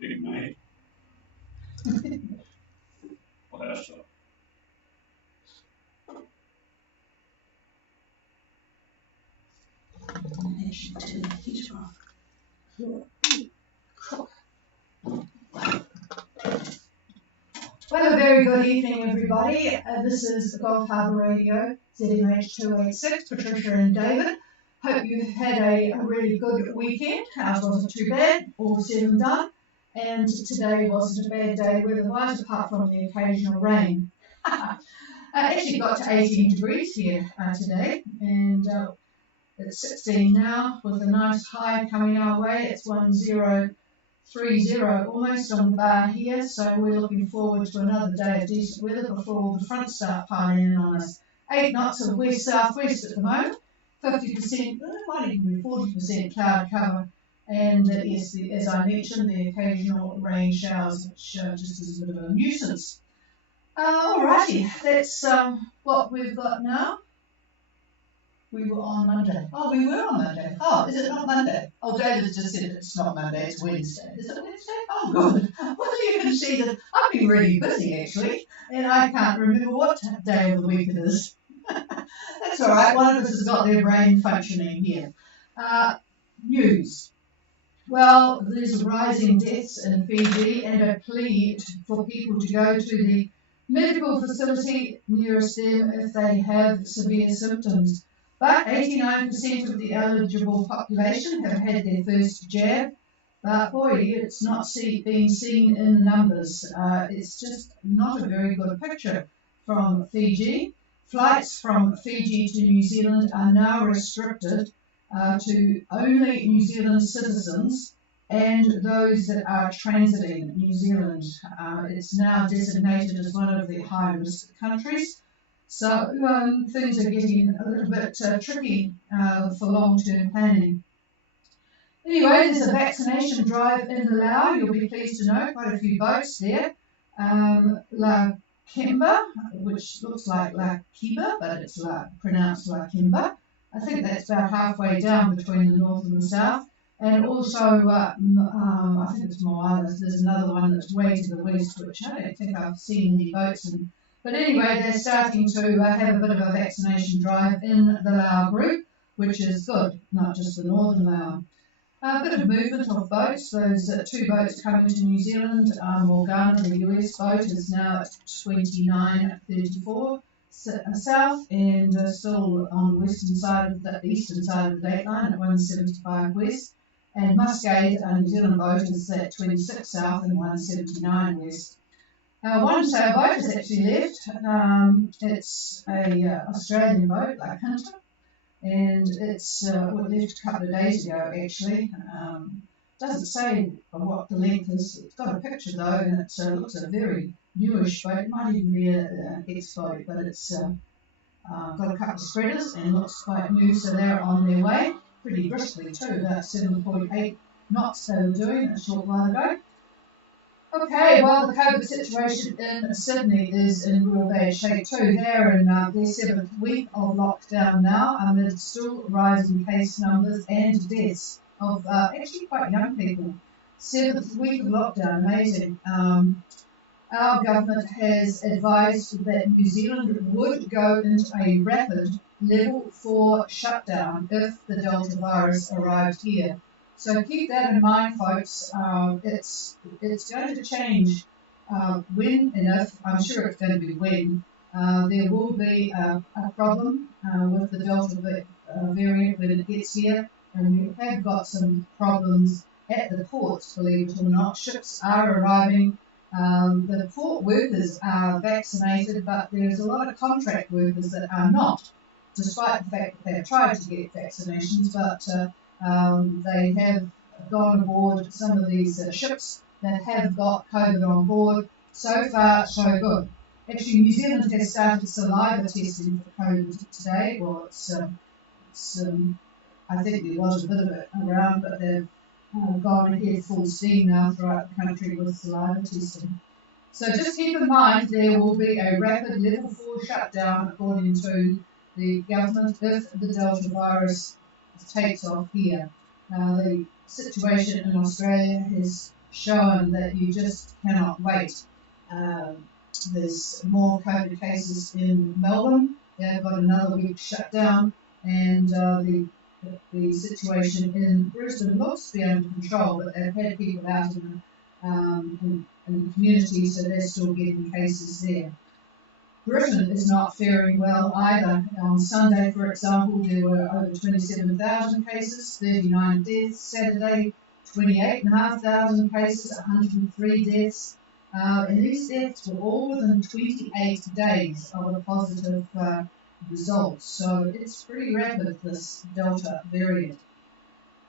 Big mate. What else? Well, a very good evening, everybody. This is Gulf Harbour Radio, ZMH 286, Patricia and David. Hope you've had a really good weekend. Ours wasn't too bad, all said and done. And today wasn't a bad day weather-wise, apart from the occasional rain. Actually got to 18 degrees here today, and it's 16 now with a nice high coming our way. It's 1030 almost on the bar here, so we're looking forward to another day of decent weather before all the fronts start piling in on us. 8 knots of west-southwest at the moment, 50%, might even be 40% cloud cover, and yes, as I mentioned, the occasional rain showers, which just is a bit of a nuisance. Alrighty, that's what we've got now. We were on Monday. Oh, we were on Monday. Oh, is it not Monday? Oh, David just said it's not Monday, it's Wednesday. Is it Wednesday? Oh, good. Well, you can see that I've been really busy, actually, and I can't remember what day of the week it is. That's all right. One of us has got their brain functioning here. News. Well, there's rising deaths in Fiji and a plea for people to go to the medical facility nearest them if they have severe symptoms. But 89% of the eligible population have had their first jab. But boy, it's not being seen in numbers. It's just not a very good picture from Fiji. Flights from Fiji to New Zealand are now restricted to only New Zealand citizens and those that are transiting New Zealand. It's now designated as one of the high-risk countries. So things are getting a little bit tricky for long-term planning. Anyway, there's a vaccination drive in the Lao. You'll be pleased to know quite a few boats there. La Kimba, which looks like La Kiba, but it's pronounced La Kimba. I think that's about halfway down between the north and the south. And also, I think it's Moana. There's another one that's way to the west, which I don't think I've seen any boats in. But anyway, they're starting to have a bit of a vaccination drive in the Lao group, which is good, not just the northern Lao. A bit of movement of boats. Those 2 boats coming to New Zealand. Morgana, the US boat, is now at 29.34 south and still on the eastern side of the date line at 175 west. And Muscade, a New Zealand boat, is at 26 south and 179 west. One sailboat has actually left. It's a Australian boat, like Hunter, and it's left a couple of days ago actually. Doesn't say what the length is. It's got a picture though, and it looks a very newish boat. It might even be an ex-boat, but it's got a couple of spreaders and looks quite new, so they're on their way. Pretty briskly too, about 7.8 knots they were doing a short while ago. Okay, well, the COVID situation in Sydney is in real bad shape too. They're in their 7th week of lockdown now, amid still rising case numbers and deaths of actually quite young people. 7th week of lockdown, amazing. Our government has advised that New Zealand would go into a rapid level 4 shutdown if the Delta virus arrived here. So keep that in mind, folks. It's going to change when and if. I'm sure it's going to be when. There will be a problem with the Delta variant when it gets here, and we have got some problems at the ports, believe it or not. Ships are arriving. The port workers are vaccinated, but there's a lot of contract workers that are not, despite the fact that they have tried to get vaccinations, but they have gone aboard some of these ships that have got COVID on board. So far, so good. Actually, New Zealand has started saliva testing for COVID today. Well, I think there was a bit of it around, but they've gone ahead full steam now throughout the country with saliva testing. So just keep in mind there will be a rapid level 4 shutdown according to the government if the Delta virus takes off here. The situation in Australia has showing that you just cannot wait. There's more COVID cases in Melbourne. They've got another week shut down, and the situation in Brisbane looks to be under control, but they've had people out in the community, so they're still getting cases there. Britain is not faring well either. On Sunday, for example, there were over 27,000 cases, 39 deaths. Saturday, 28,500 cases, 103 deaths. And these deaths were all within 28 days of a positive result. So it's pretty rapid, this Delta variant.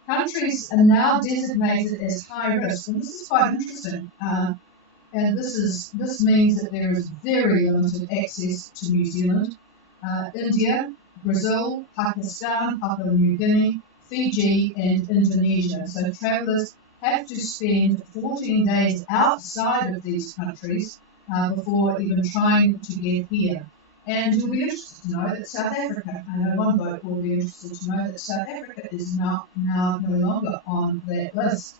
Countries are now designated as high risk, and this is quite interesting. And this means that there is very limited access to New Zealand, India, Brazil, Pakistan, Papua New Guinea, Fiji, and Indonesia. So travellers have to spend 14 days outside of these countries before even trying to get here. And you'll be interested to know that South Africa, I know one bloke will be interested to know that South Africa is now no longer on that list.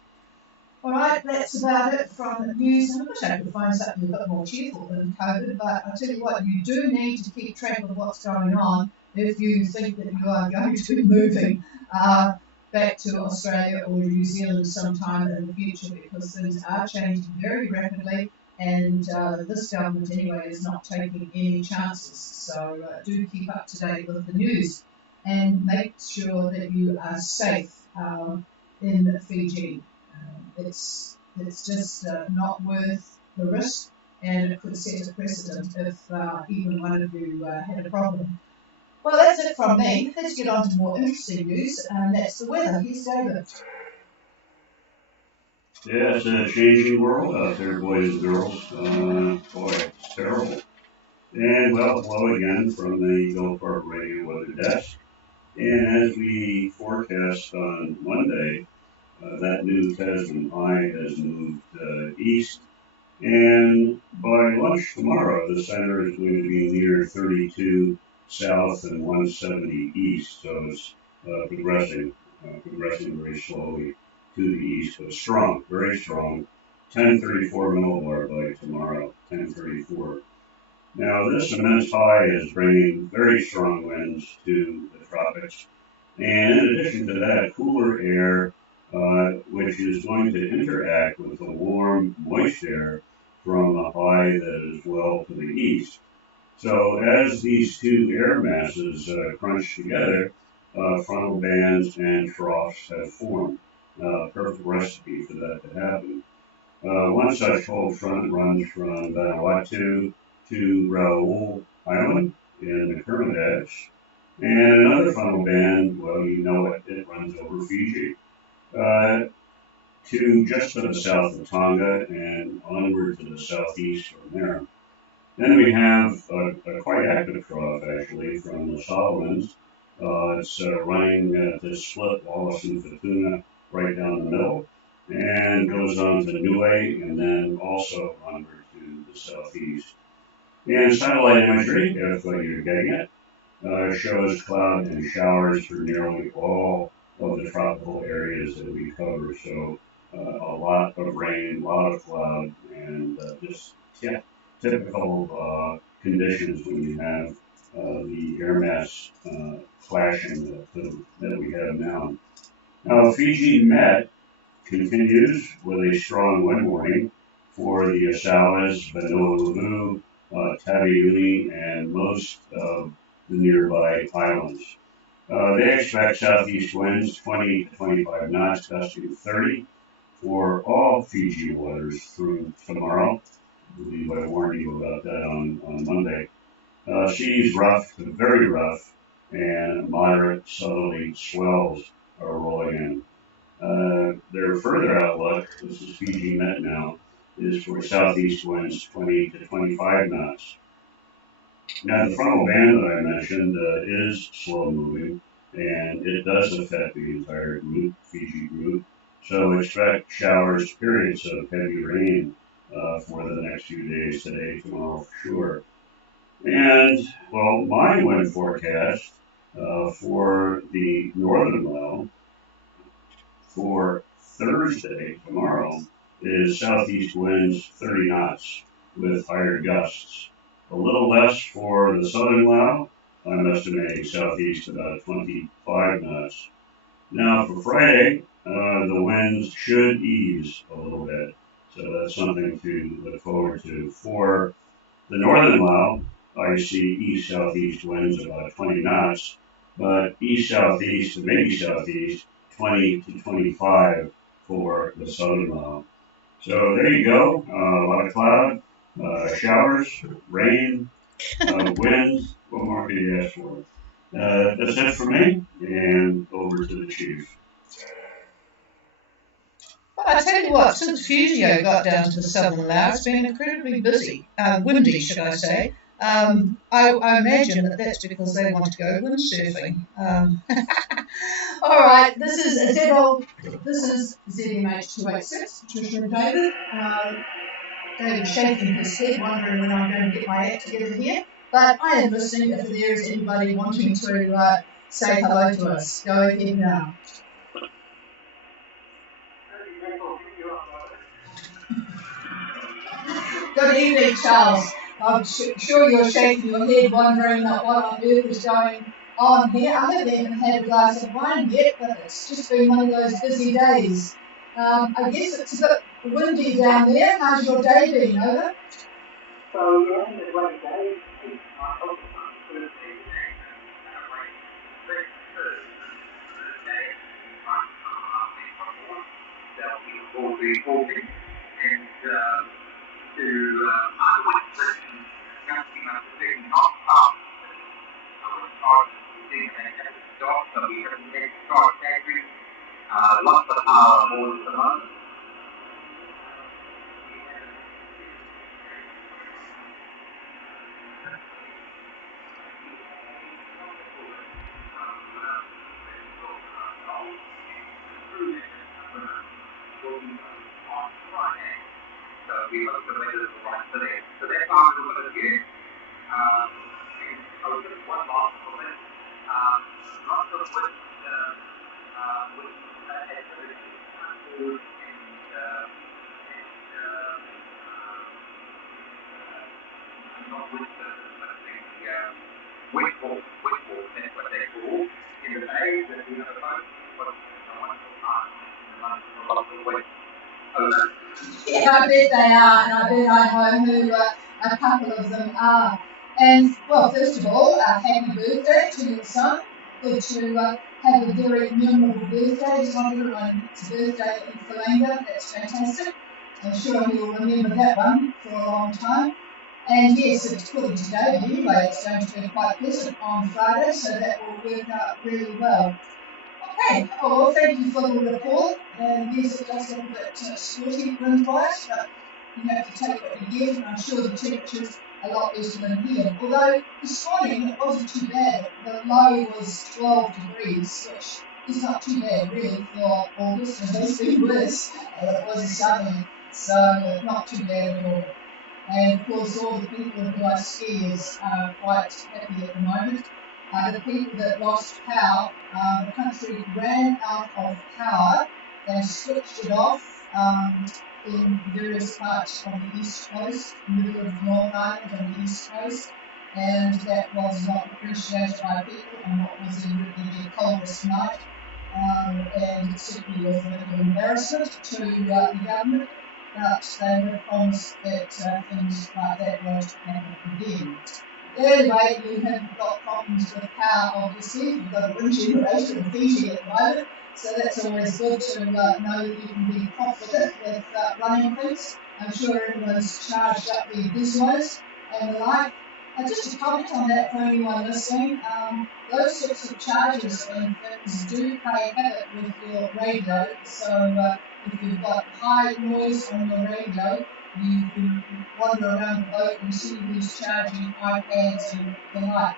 All right, that's about it from news. I wish I could find something a bit more cheerful than COVID, but I'll tell you what, you do need to keep track of what's going on if you think that you are going to be moving back to Australia or New Zealand sometime in the future, because things are changing very rapidly, and this government anyway is not taking any chances. So do keep up to date with the news and make sure that you are safe in Fiji. It's just not worth the risk, and it could set a precedent if even one of you had a problem. Well, that's it from me. Let's get on to more interesting news, and that's the weather. Here's David. Yeah, it's a changing world out there, boys and girls. Boy, it's terrible. And well, hello again from the Gulf Harbour Radio Weather Desk. And as we forecast on Monday, that new Tasman high has moved east. And by lunch tomorrow, the center is going to be near 32 south and 170 east. So it's progressing very slowly to the east, but strong, very strong. 1034 millibar by tomorrow, 1034. Now, this immense high is bringing very strong winds to the tropics. And in addition to that, cooler air, which is going to interact with the warm, moist air from a high that is well to the east. So as these two air masses crunch together, frontal bands and troughs have formed. Perfect recipe for that to happen. One such cold front runs from Vanuatu to Raoul Island in the Kermadec. And another frontal band, well, you know it runs over Fiji to just to the south of Tonga and onward to the southeast from there. Then we have a quite active trough, actually, from the Solomons. It's running to split Wallis and Futuna right down the middle, and goes on to Niue, and then also onward to the southeast. And satellite imagery, if you're getting it, shows cloud and showers for nearly all of the tropical areas that we cover. So a lot of rain, a lot of cloud, and typical conditions when you have the air mass clashing that we have now. Now, Fiji Met continues with a strong wind warning for the Asawas, Vanuatu, Taveuni, and most of the nearby islands. They expect southeast winds 20 to 25 knots, gusting 30 for all Fiji waters through tomorrow. I believe I warned you about that on Monday. Seas rough to very rough, and moderate southerly swells are rolling in. Their further outlook, this is Fiji Met now, is for southeast winds 20 to 25 knots. Now, the frontal band that I mentioned is slow moving, and it does affect the entire group, Fiji group. So expect showers, periods of heavy rain for the next few days, today, tomorrow for sure. And, well, my wind forecast for the northern low for Thursday, tomorrow, is southeast winds 30 knots with higher gusts. A little less for the southern low. I'm estimating southeast about 25 knots. Now for Friday, the winds should ease a little bit. So that's something to look forward to. For the northern low, I see east-southeast winds about 20 knots, but east-southeast to maybe southeast, 20 to 25 for the southern low. So there you go. A lot of cloud, showers, rain, winds. What more could you ask for? That's it for me, and over to the chief. Well, I tell you what, since Fusio got down to the southern Lao, it's been incredibly busy, windy, should I say. I imagine that that's because they want to go windsurfing. All right, this is ZMH286, Patricia and David. David shaking his head, wondering when I'm going to get my act together here. But I am listening if there is anybody wanting to say hello to us. Go ahead now. Good evening, Charles. I'm sure you're shaking your head, wondering what on earth is going on here. I haven't even had a glass of wine yet, but it's just been one of those busy days. I guess it's a bit windy down there. How's your day been, over? So, yeah, it's a great day. Will be talking and to not start so we have to start factory lots of power more than us. So we hope to make it right today. So that's our point of view. I was just one last comment. Lots of with activity food and not with wakeful, that's what they call in the day that we have about what a wonderful time and a wonderful way. Yeah, I bet they are, and I bet I know who a couple of them are. And, well, first of all, happy birthday to your son. Good to have a very memorable birthday. It's not everyone's birthday in Philander. That's fantastic. I'm sure he'll remember that one for a long time. And yes, it's cooler today, but anyway, it's going to be quite pleasant on Friday, so that will work out really well. Okay, well, thank you for the report. And yes, it does look a bit sporty wind-wise, but you have to take what you get, and I'm sure the temperature's a lot better than here. Although this morning it wasn't too bad. The low was 12 degrees, which is not too bad really for August. It has been worse. It was sunny, so not too bad at all. And of course, all the people who are skiers are quite happy at the moment. The people that lost power, the country ran out of power. They switched it off in various parts of the east coast, middle of North Island on the east coast, and that was not appreciated by people on what was the coldest night. And it certainly was a bit of an embarrassment to the government, but they have promised that things like that won't happen again. Anyway, you haven't got problems with power, obviously. You've got a wind generator and heating at the moment, so that's always good to know that you can be profligate with running things. I'm sure everyone's charged up their gizmos and the like. Just a comment on that for anyone listening, those sorts of charges and things do play havoc with your radio, so if you've got high noise on your radio, you can wander around the boat and see who's charging iPads and the like.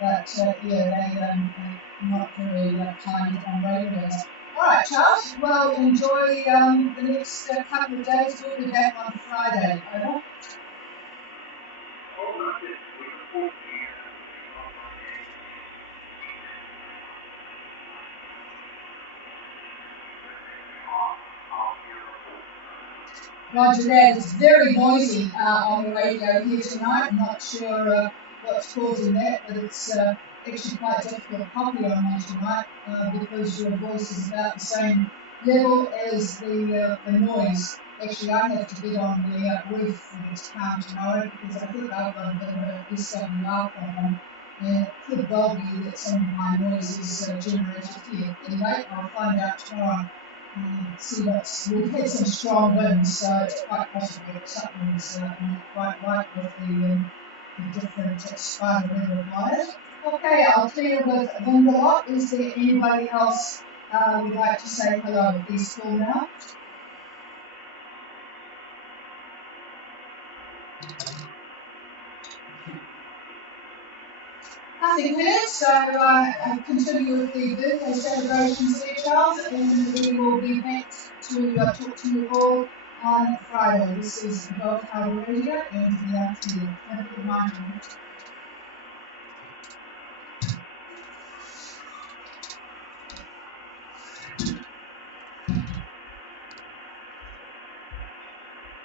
But yeah, they're not very kind on radios. Alright, Charles, well, enjoy the next couple of days. We'll be back on Friday. Over. Roger that. It's very noisy on the radio here tonight. I'm not sure what's causing that, but it's actually quite difficult to copy on me tonight because your voice is about the same level as the noise. Actually, I have to get on the roof for this town tomorrow because I think I've got a bit of a SWR problem. And it could well be that some of my noise is generated here. Anyway, I'll find out tomorrow. We've had some strong winds, so it's quite possible that something's not quite right with the different spider weather wires. Okay, I'll clear with Vingalot. Is there anybody else would like to say hello at this call now? Nothing here, so I'll continue with the birthday celebrations there, Charles, and we will be back to talk to you all on Friday. This is Gulf Harbour Radio, and we are to you. Have a good night.